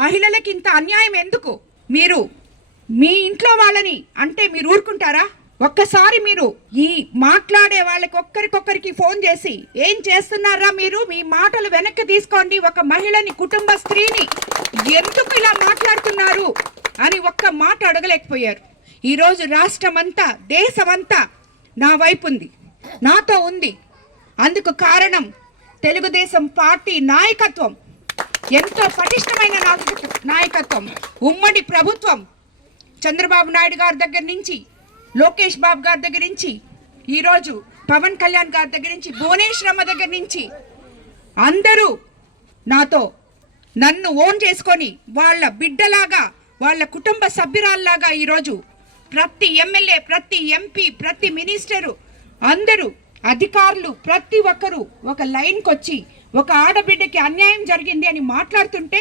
మహిళలకి ఇంత అన్యాయం ఎందుకు? మీరు మీ ఇంట్లో వాళ్ళని అంటే మీరు ఊరుకుంటారా? ఒక్కసారి మీరు ఈ మాట్లాడే వాళ్ళకి ఒక్కరికొక్కరికి ఫోన్ చేసి ఏం చేస్తున్నారా మీరు? మీ మాటలు వెనక్కి తీసుకోండి. ఒక మహిళని కుటుంబ స్త్రీని ఎందుకు ఇలా మాట్లాడుతున్నారు అని ఒక్క మాట అడగలేకపోయారు. ఈరోజు రాష్ట్రమంతా దేశమంతా నా వైపు ఉంది నాతో ఉంది. అందుకు కారణం తెలుగుదేశం పార్టీ నాయకత్వం. ఎంతో పటిష్టమైన నాయకత్వం ఉమ్మడి ప్రభుత్వం. చంద్రబాబు నాయుడు గారి దగ్గర నుంచి లోకేష్ బాబు గారి దగ్గర నుంచి ఈరోజు పవన్ కళ్యాణ్ గారి దగ్గర నుంచి భువనేశ్వరమ్మ దగ్గర నుంచి అందరూ నాతో నన్ను ఓన్ చేసుకొని వాళ్ళ బిడ్డలాగా వాళ్ళ కుటుంబ సభ్యురాల్లాగా ఈరోజు ప్రతి ఎమ్మెల్యే ప్రతి ఎంపీ ప్రతి మినిస్టరు అందరూ అధికారులు ప్రతి ఒక్కరూ ఒక లైన్కి వచ్చి ఒక ఆడబిడ్డకి అన్యాయం జరిగింది అని మాట్లాడుతుంటే